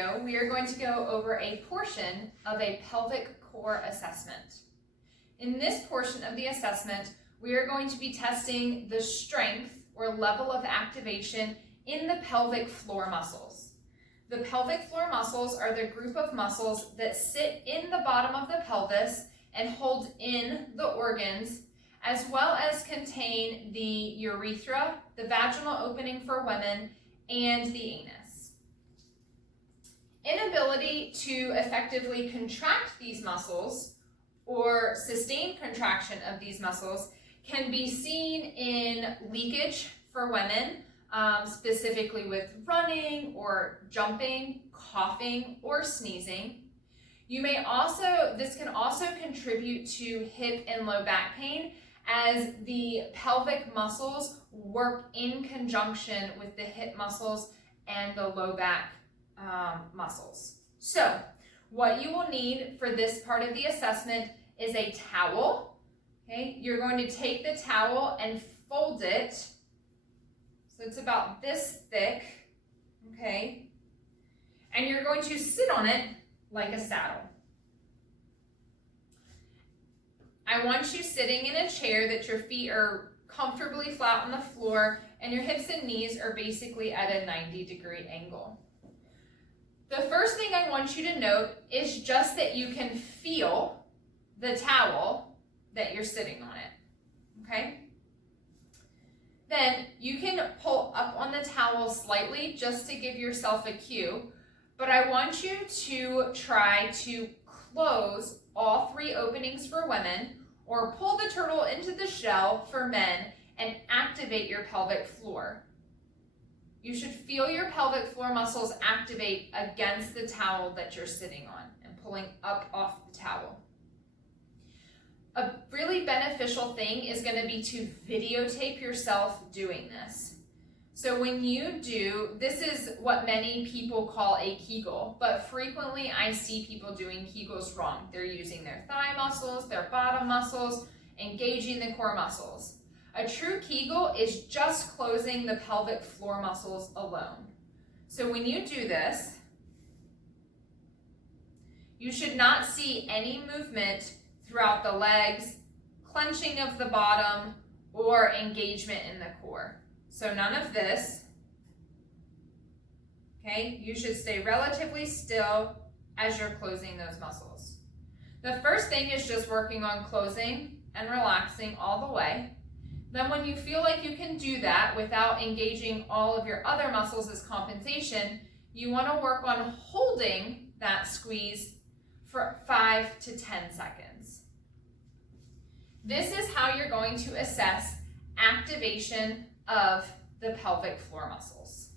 video, we are going to go over a portion of a pelvic core assessment. In this portion of the assessment, we are going to be testing the strength or level of activation in the pelvic floor muscles. The pelvic floor muscles are the group of muscles that sit in the bottom of the pelvis and hold in the organs, as well as contain the urethra, the vaginal opening for women, and the anus. Inability to effectively contract these muscles or sustain contraction of these muscles can be seen in leakage for women, specifically with running or jumping, coughing, or sneezing. This can also contribute to hip and low back pain as the pelvic muscles work in conjunction with the hip muscles and the low back muscles. So what you will need for this part of the assessment is a towel. Okay, you're going to take the towel and fold it so it's about this thick, okay, and you're going to sit on it like a saddle. I want you sitting in a chair that your feet are comfortably flat on the floor and your hips and knees are basically at a 90-degree angle. The first thing I want you to note is just that you can feel the towel that you're sitting on it, okay? Then you can pull up on the towel slightly just to give yourself a cue, but I want you to try to close all 3 openings for women or pull the turtle into the shell for men and activate your pelvic floor. You should feel your pelvic floor muscles activate against the towel that you're sitting on and pulling up off the towel. A really beneficial thing is going to be to videotape yourself doing this. So when you do, this is what many people call a Kegel, but frequently I see people doing Kegels wrong. They're using their thigh muscles, their bottom muscles, engaging the core muscles. A true Kegel is just closing the pelvic floor muscles alone. So when you do this, you should not see any movement throughout the legs, clenching of the bottom, or engagement in the core. So none of this, okay? You should stay relatively still as you're closing those muscles. The first thing is just working on closing and relaxing all the way. Then when you feel like you can do that without engaging all of your other muscles as compensation, you want to work on holding that squeeze for 5 to 10 seconds. This is how you're going to assess activation of the pelvic floor muscles.